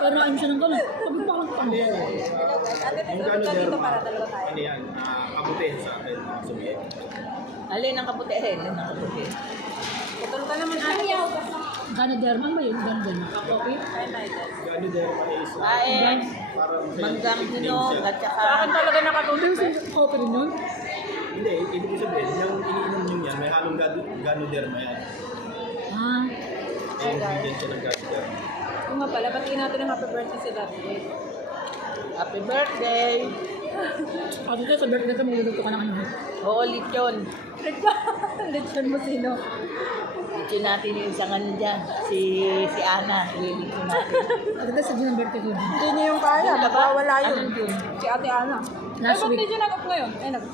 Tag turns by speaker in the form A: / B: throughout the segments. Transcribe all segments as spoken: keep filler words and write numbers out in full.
A: Parain siya ng gano'n. Sabi pa lang pang.
B: Yan eh.
C: Ate,
B: Yung
C: ito
B: gano'n
C: dito
B: derma.
C: para dalawa tayo.
B: Ano yan? ah, Kabutin sa atin. mga Sumiyan.
D: Alin ang kaputi? Alin ang kaputi?
C: Putol ka naman ate.
A: Ganoderman ba yun? Ganoderman. Okay?
B: Gano'n derma is ah,
D: Kain,
B: parang
D: manggang hinog, at saka...
C: Sa akin talaga nakatulong.
A: Okay rin yun?
B: Hindi, ibig sabihin, yung iniinom nyo yan, may halong gado- ganoderma yan.
A: Ah.
B: May ingredient siya ng ganoderma.
C: Oo nga pala, batiin natin ang happy birthday si Daddy.
D: Happy birthday!
A: Ako dito sa birthday ko, magluluto ka ng ano.
D: Oo, lechon.
C: Lechon mo sino?
D: Lechon natin yung isang ano dyan. Si, si Ana. Lechon natin.
A: Ako dito sa June ng birthday ko.
C: Hindi niya yung kaya,
D: Ano ba?
C: mawawala yun.
D: Anong yun?
C: Si Ate Ana.
A: Last
C: Ay, ba't
A: week.
C: di siya nag-up ngayon? Ay, nag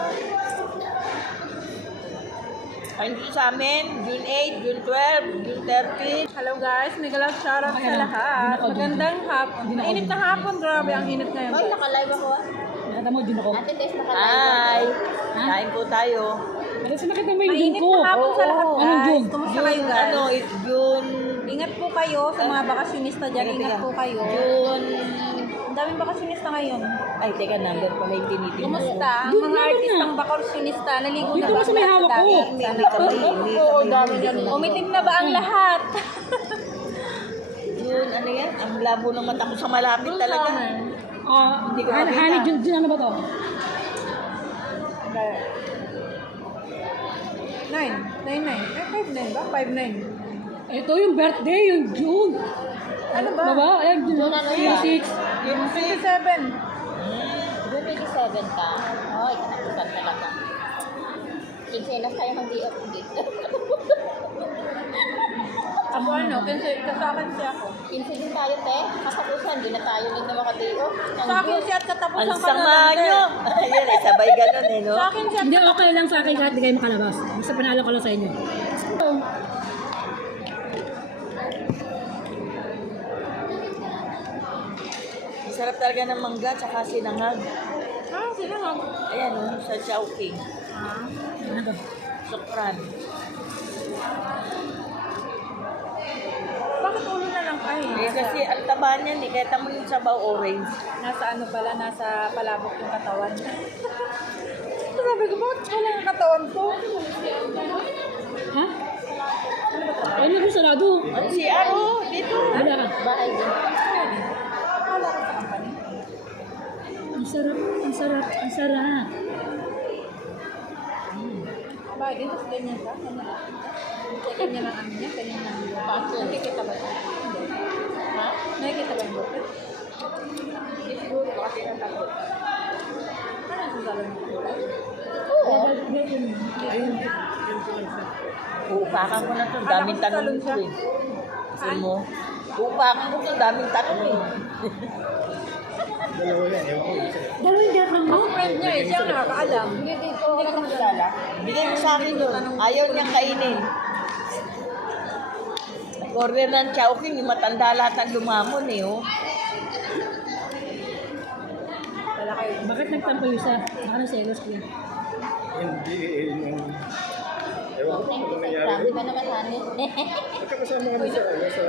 D: Ayun dito sa amin, June eight, June twelve, June thirteen.
C: Hello guys, may galang shoutout sa lahat. Magandang hapon. Mainit na hapon, grabe ang init ngayon.
D: Ay, naka-live ako ah.
A: Nakita mo, din ako.
D: Ate Tess, naka-live. Hi! Kain po tayo.
A: Pero sa nakita mo yung June
C: Mainit
A: ko.
C: na hapon sa lahat
D: Oo.
A: Anong
C: guys.
A: June?
C: Kumusta kayo guys?
D: Ano, it- June...
C: Ingat po kayo sa mga bakasyonista dyan. Ingat po kayo.
D: June...
C: Ang daming bakasyonista ngayon.
D: Ay, teka, number pala yung tinitingnan.
C: Kumusta? Ang
A: June
C: mga
A: naman
C: artistang bakasyonista, naligo na
A: Dito
C: ba
A: mo sa may
C: lahat
A: hawak ko.
C: dagat?
D: May may kamay, may
C: Oo,
D: kamay.
C: dami yan. Umitim na ba ang lahat?
D: June, ano yan? Ang labo ng mata ko sa malapit talaga.
A: Ah,
D: Hindi ko
A: Han-
D: makita.
A: Honey, June, June ano ba to?
C: Nine. Nine, nine. Eh, five, nine ba? Five, nine.
A: Ito yung birthday, yung June.
C: Ano ba?
A: Diba? Ayan, June.
D: June ano
A: Yung
D: ba?
A: six.
C: twenty-seven.
D: June twenty-seven ka? Ay, kanakusan talaga. Kinsenas tayo ng di-up dito.
C: Ako ano, kasi kasakit siya ako.
D: Kinse din tayo, te. Katapusan, di na tayo nang makatiyo.
C: Sa akin siya at katapos
D: Ang
C: ang
D: sama nyo! Ayan, eh, sabay ganun eh, no?
C: Sa akin siya.
A: Hindi, okay lang sa akin kahit di kayo makalabas. Basta panalo ko lang sa inyo.
D: Ang sarap talaga ng mangga, tsaka sinangag.
C: Ah, sila nga.
D: Ayan, oh, sa Chowking.
C: Ah.
A: Ano to?
D: Sukran.
C: Bakit ulo na lang kayo?
D: Eh, kasi ang taba niyan eh, kahit mo yung sabaw orange.
C: Nasa ano pala, nasa palabok yung katawan. Sabi ko, bakit wala ang katawan ko?
A: Ha? Ay, naku, sarado.
D: Ano si Aro? Dito.
A: Wala ka.
D: Bahay din.
C: Wala ka sa company.
A: Ang sarap, ang sarap, ang sarap.
C: Bakit din? Tapos ganyan ka? Ganyan ka? Ganyan ang ano niya? Ganyan ang ano? Nakikita ba ito?
D: Ha?
C: Nakikita ba yung bote?
D: Siguro kasi natakot.
C: Ano ang sasalo ng kulay?
D: Oo.
B: Ayun, yun ko lang siya.
D: Uupakan ko na to. Daming tanong ko eh. Gusto mo? Uupakan ko to. Daming tanong eh.
B: Dalawa yan, ewan ko isa.
A: Dalawang diat lang mo?
C: Friend niya eh, siya ang nakakaalam.
D: Hindi dito. Hindi ka makilala. Bigay mo sa akin yun. Ayaw niyang kainin. Order ng Chowking, yung matanda lahat ng lumamon eh. Oh.
C: Wala kayo.
A: Bakit nagtampo yung isa? Baka na selos ko yan.
B: Hindi, eh, yung... Ewan ko kung ano nangyari.
D: Grabe ka naman, honey.
B: Nagkakasama kami sa... ano, sa...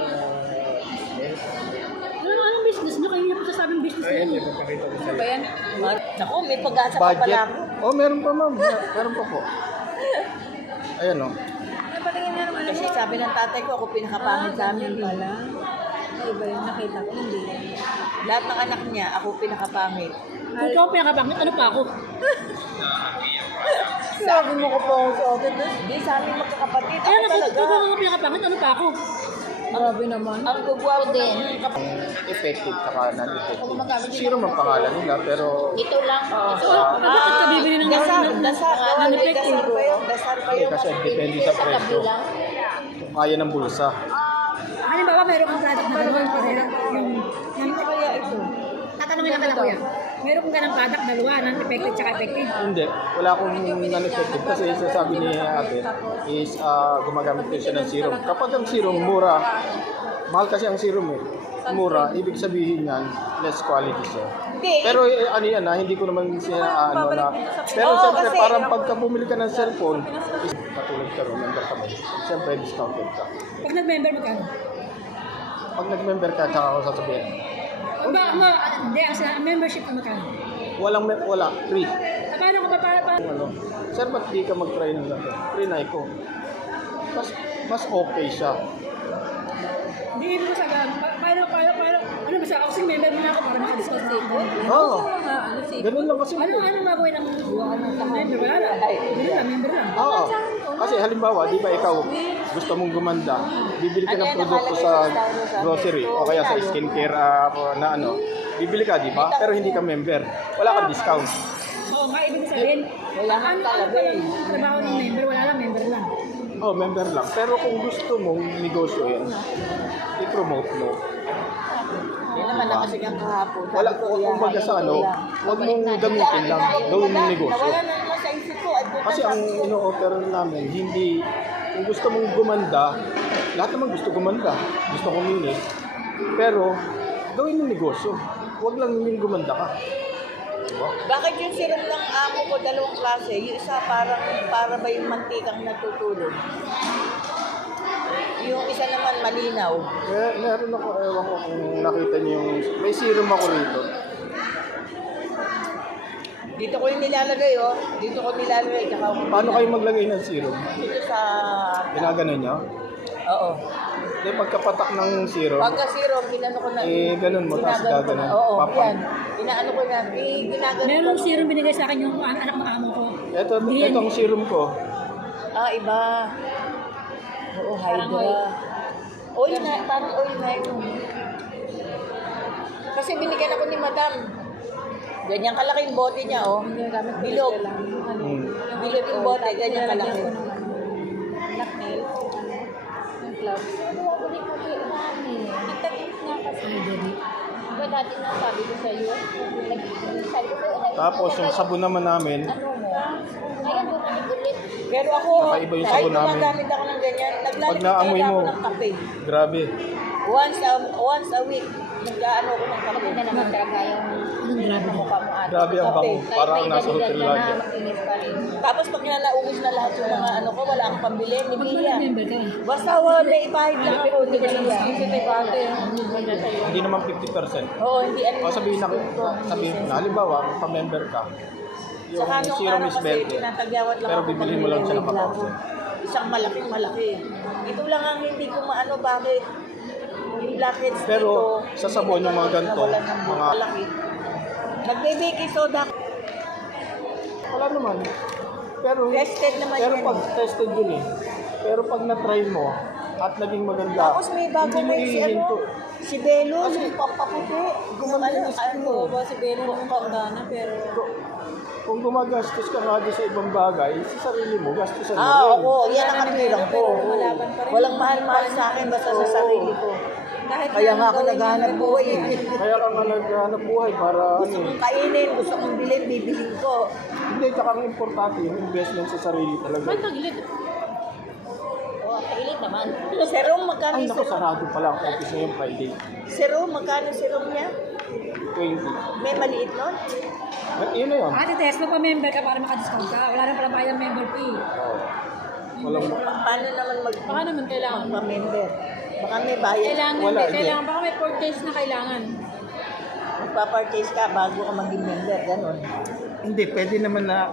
A: Ano, anong business nyo? Kayo niya po sasabing business
B: Ay, hindi,
A: nyo.
B: papakita ko
C: Ano
B: sa'yo.
C: ba yan?
D: Naku, may pag-asa pa pala ako.
B: Oh, meron pa ma'am. Mer- Meron pa po. Ayan o.
C: Ano patingin na naman
D: Kasi sabi ng tatay ko, ako pinakapangit sa amin. eh.
C: pala. Ay, iba yung nakita ko. Hindi.
D: Lahat ng anak niya, ako pinakapangit.
A: Kung ikaw pinakabangit, ano pa ako?
D: Sabi mo ko po sa akin. Hindi, sa amin magkakapatid.
A: Kaya
D: Ako
A: na, kung
D: talaga.
A: ikaw ang pinakabangit, ano pa ako?
C: Grabe naman.
D: Ang gugwapo din.
B: Effective tsaka non-effective. Zero man pangalan nila, pero...
D: Ito lang. Ito
A: Ah, bakit ka bibili ng
D: dasar,
A: ng-
D: dasar.
A: ng
D: Gawa ng
A: effective?
D: dasar pa yun. Dasar pa
B: Hindi,
D: yun.
B: kasi depende sa presyo. Kung kaya ng bulsa.
A: Halimbawa, meron kang product na dalawang pareha. Yung, yung,
D: Kaya ito.
A: tatanungin lang ka na kuya. Meron kong ganang product, dalawa, non-effective tsaka effective.
B: Hindi. Wala akong non-effective kasi sasabi ni ate is ah, gumagamit ko siya ng serum. Kapag ang serum mura, mahal kasi ang serum eh. Mura, ibig sabihin yan, less quality siya.
D: Hindi.
B: Pero eh, ano yan ha, hindi ko naman siya ano na. Pero
D: Oo,
B: siyempre,
D: kasi-
B: parang pagka bumili ka ng cellphone, is, katulad ka rin, member ka ba? Siyempre, discounted ka.
A: Pag nag-member, magkano?
B: pag nag-member ka, tsaka ako sasabihin.
A: Ba, ma, hindi, ang sa membership na magkano?
B: Walang, me- wala, free.
A: Ah, Paano ko pa, para, para?
B: Ano, sir, ba't di ka mag-try ng ganito? Trinay ko. Mas, mas okay siya.
A: Hindi, ibig ko sabihin, pa- paano, paano, paano, ano ba siya? Ako kasing member mo na ako para maka-discount na ako.
B: Oo. Oh,
C: Ano si
B: ganun lang kasi.
A: Ano, ano gagawin ng member? Wala lang. Ganun lang, member lang.
B: Oo. Kasi halimbawa, di ba ikaw gusto mong gumanda, bibili ka ng produkto sa grocery o kaya sa skincare ah, na ano, bibili ka, di ba? Pero hindi ka member. Wala kang discount.
A: Oo, nga ibig sabihin, wala ano, ano pa lang trabaho ng member, wala lang, member lang.
B: Oh, member lang. Pero kung gusto mong negosyo yan, i-promote mo.
C: Hindi naman na kasi kang kahapon.
B: Wala, kung baga sa ano, huwag mong gamitin lang, gawin mong negosyo.
C: Nawala na naman sa isip ko. At
B: Kasi ang ino-offer namin, hindi, kung gusto mong gumanda, lahat naman gusto gumanda, gusto kuminis. Pero, gawin mong negosyo. Huwag lang yung gumanda ka. Diba?
C: bakit yung serum ng amo ko dalawang klase? Yung isa parang para ba yung mantikang natutulog? Yung isa naman malinaw.
B: Eh, meron ako, ewan ko kung nakita niyo yung, may serum ako rito.
C: Dito ko yung nilalagay, oh. Dito ko nilalagay. Tsaka ako
B: Paano kayo maglagay ng serum?
C: dito sa...
B: Ginagano niyo?
C: Oo.
B: Hindi, pagkapatak ng serum,
C: Pagka serum, ginano ko na.
B: eh, ganun mo, tapos
C: ginagano ko
B: gaganon.
C: na. Oo,
B: Papang.
C: yan. Inaano ko na. Eh, ginagano
A: Meron
C: ko.
A: serum binigay sa akin yung an- anak ng amo ko.
B: Ito,
A: Hindi
B: ito
A: yan.
B: ang serum ko.
C: Ah, iba. Oo, Hydra. Oil na, parang oil na yun. Kasi binigyan ako ni Madam. Ganyan kalaki yung bote niya, oh. Bilog.
B: Hmm.
C: Bilog yung bote, ganyan kalaki.
D: Blackmail. Yung gloves. Ano ako rin kasi umami. Nagtatit nga kasi.
A: Ay, Daddy.
D: Diba dati na sabi ko sa'yo? Nag- Sabi ko sa'yo, ano,
B: Tapos yung sabon naman namin,
D: ano mo? Ngayon, bumalik ulit.
C: Pero ako,
B: Kakaiba yung
C: kahit
B: sabon namin.
C: gumagamit ako ng ganyan,
B: Pag
C: naglalagay
B: naamoy
C: talaga ako
B: mo.
C: ng kape.
B: grabe.
C: Once a, once a week, nag-ano ako ng kape.
D: Maganda naman talaga yung
A: Anong grabe mo?
D: mukha mo ate.
B: Grabe ang bango.
D: Kahit
B: Parang
D: may
B: nasa
D: edad-edad
B: hotel
D: ka na,
B: lagi.
D: makinis pa rin.
C: Tapos pag nalaubos na lahat yung mga ano ko, wala akong pambili, ni
A: Pag
C: Bia.
A: member ka,
C: Basta wala, may ipahid lang ako, ni Bia. Kasi may pate.
B: Hindi naman fifty percent.
C: Oo, hindi ano.
B: O sabihin na, sabihin na, halimbawa, pa-member ka, yung
C: Saka nung
B: serum
C: araw
B: is
C: kasi,
B: twenty.
C: tinatagyawat lang
B: Pero
C: ako
B: bibilhin mo lang siya ng
C: pag nilagay
B: fourteen.
C: lang. Isang malaking malaki. Ito lang ang hindi ko maano bakit yung blackheads
B: Pero
C: dito.
B: sa sabon yung mga ganito,
C: nawalan ng
B: mga-
C: malaki. Nagbe-baking soda.
B: Wala naman. Pero,
C: Tested naman
B: pero
C: yan
B: pag
C: eh.
B: tested yun eh. Pero pag na-try mo, at naging maganda,
C: Tapos may bago
B: hindi mo
C: may si ano,
B: ihihinto.
C: si Belo, yung pampaputi.
B: Gumanda yung skin mo.
C: Ano ba si Belo nung tanda na pero...
B: Kung gumagastos ka nga doon sa ibang bagay, sa sarili mo, gastusan mo
C: Ah,
B: rin.
C: oo, yan ang katwirang ko. Walang mahal-mahal sa akin basta sa sarili ko. Kaya nga ako naghahanap buhay eh.
B: Kaya ka nga naghanap buhay para
C: Gusto
B: ano eh.
C: kong kainin, gusto kong bilhin, bibilhin ko.
B: Hindi, tsaka ang importante yung investment sa sarili talaga.
D: Oo, tagilid naman.
C: Serum, magkano
B: Ay,
C: yung
B: naku,
C: serum?
B: sarado pala ang office ngayong Friday.
C: Serum, magkano yung serum niya?
B: twenty.
C: May maliit nun?
B: Eh, Yun na yun.
A: Ate Tess, magpa-member ka para maka-discount ka. Wala rin pala bayad ng member fee.
B: Oo. Walang,
C: Paano naman mag...
A: Baka naman kailangan.
C: member Baka may bayad.
A: Kailangan,
B: Wala,
A: hindi.
B: hindi.
A: Kailangan, baka may purchase na kailangan.
C: Magpa-purchase ka bago ka maging member, ganon.
B: hindi, pwede naman na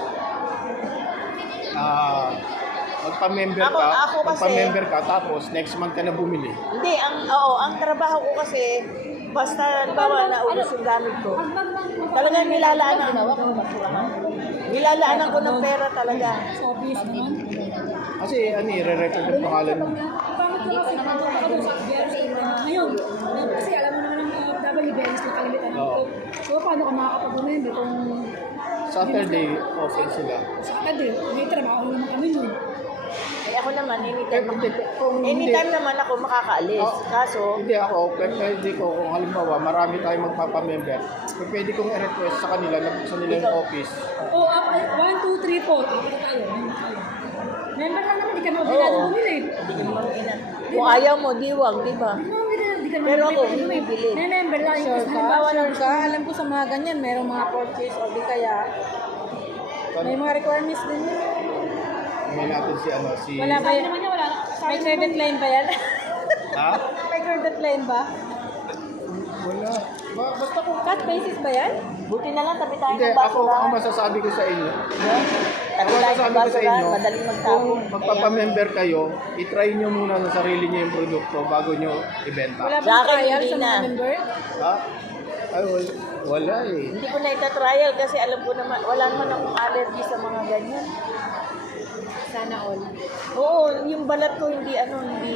B: ah magpa-member
C: Ako-
B: ka,
C: ako kasi-
B: magpa-member ka, tapos next month ka na bumili.
C: Hindi, ang, oo, ang trabaho ko kasi, basta bawa na ubos yung gamit ko. Talagang nilalaanan. Nilalaanan ko ng pera talaga.
A: Sa office naman.
B: Kasi ano, eh, re-record yung pangalan mo.
A: Pangit ko kasi pag ako dun sa B R C ngayon. Kasi alam mo naman ang uh, W B S na kalimitan ng
B: Oo.
A: So, paano ka makakapag-member kung
B: Saturday, open sila.
A: sa Saturday, may trabaho naman kami nun.
C: Eh ako naman,
B: Eh,
C: anytime,
B: hindi, kung hindi,
C: anytime naman ako makakaalis.
B: Oh.
C: Kaso,
B: hindi ako, pe- pwede ko, kung halimbawa, marami tayong magpapa-member, pwede kong i-request sa kanila, nabuksan nila yung office.
A: Oh, up, one, two, three, four. Apat na tayo. Member lang naman, di ka na obligado
C: Oo.
A: bumili.
C: hindi ko naman ina. Kung ayaw mo, diwag, di ba?
A: Di mo, di ka naman
C: Pero ako,
A: bumili.
C: bumibili.
A: May member lang.
E: Sure
A: Kasi
E: ka,
A: halimbawa lang.
E: sure ka. Alam ko sa mga ganyan, merong mga purchase o di kaya may mga requirements din yun.
B: May natin si ano, si...
E: Wala ba
A: Sabi
E: yan?
A: naman niya, wala na.
E: May credit line ba yan?
B: Ha?
A: May
E: under that line ba?
B: Wala. Ba, basta kung...
E: Cut basis ba yan?
C: Buti na lang, tabi tayo
B: Hindi,
C: ng
B: ako,
C: basurahan.
B: ang masasabi ko sa inyo,
C: Tabi
B: ako
C: tayo
B: masasabi
C: ng
B: ko sa
C: basurahan,
B: inyo,
C: madaling
B: kung
C: magtapon.
B: magpapamember kayo, itry nyo muna sa sarili nyo yung produkto bago nyo ibenta.
E: Wala
C: Sa
E: bang
C: akin,
E: trial
C: hindi
E: sa mga
C: na.
E: member?
B: Ha? Ay, wala, wala eh.
C: Hindi ko na ita-trial kasi alam ko naman, wala naman akong allergy sa mga ganyan.
E: Sana all.
C: Oo, yung balat ko hindi ano, hindi...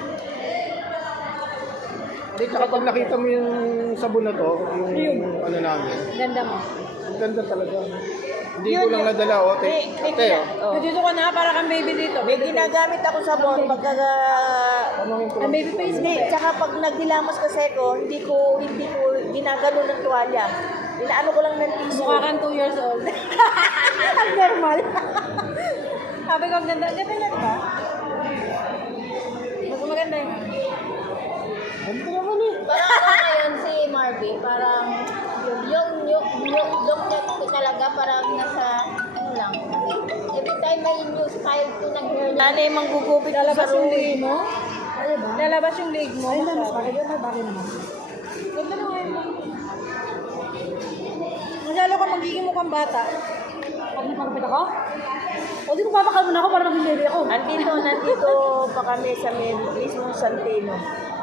B: Hindi, tsaka pag nakita mo yung sabon na to, yung ano namin,
E: Ganda mo.
B: ang ganda talaga. Hindi
C: Yun,
B: ko lang
C: yun.
B: nadala, o, te,
C: May- may
B: ate,
C: gina-
B: oh.
C: oh.
E: Dito ko na, para kang baby dito.
C: May ginagamit ako sabon pagka...
B: Tanongin ko
E: Ang
B: lang.
E: baby face mo.
C: Hindi, tsaka pag naghilamos kasi ko, hindi ko, hindi ko ginagano ng tuwalya. Inaano ko lang ng tissue.
E: Mukha kang two years old. Ang normal. Sabi ko, ang ganda. Ganda na, diba? Mas maganda yun.
B: Ganda naman eh.
D: Parang ako ngayon si Marvin, parang yung yung yung yung look niya talaga parang nasa ano lang. Every time may new style to ng hair niya.
C: Nanay manggugupit ko sa
E: Lalabas yung
C: room.
E: leg mo?
A: Ano ba?
E: Lalabas yung leg mo.
A: Ay, mas
E: masyado.
A: bakit yun? Bakit naman?
E: Ganda na ngayon. Masyado ka magiging mukhang bata.
A: Pag nagpagapit ako? O di mo papakal mo na ako para maging baby ako.
C: Andito, nandito pa kami sa may mismong Santino.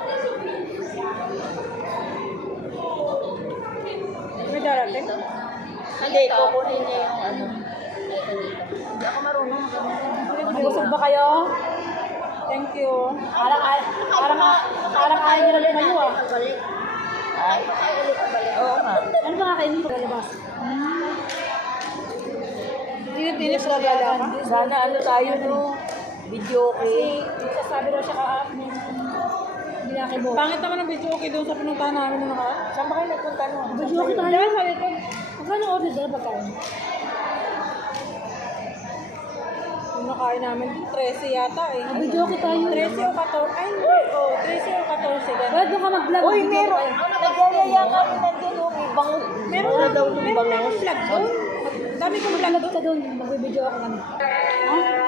E: May darating.
C: Hindi, kukunin niya yung ano.
D: Hindi ako marunong mag
A: Busog ba kayo?
E: Thank you.
A: Parang ay, parang parang ayaw nyo na lumayo ah.
D: balik.
C: Ay,
D: Ay, ulit ang balik.
C: oo nga.
A: Ano ba kakainin ko lalabas?
E: Tinit-tinit sa gala ka.
C: Sana ano tayo no, video okay.
A: Kasi sabi daw siya ka, hindi na kibo.
E: Pangit naman ang video okay doon sa pinuntahan namin nung nakaraan.
C: Saan ba kayo nagpunta no?
A: Video kita
E: Diba
A: tayo.
E: sa likod?
A: Magkano order dala pagkain?
E: Yung nakain namin, thirteen yata eh.
A: Video kita tayo.
E: thirteen o fourteen. Ay, hindi. Oh, thirteen o fourteen. Ganun.
A: Pwede doon ka mag-vlog.
C: Uy,
A: Video
C: meron.
A: tayo.
C: Nagyayaya kami nandito. May bang...
E: Meron
C: Wala
E: na
C: daw
E: meron
C: yung
E: na
C: bangos.
E: akong vlog doon. Dami kong vlog
A: Vlog ka doon. Mag-video ako kami. Ha?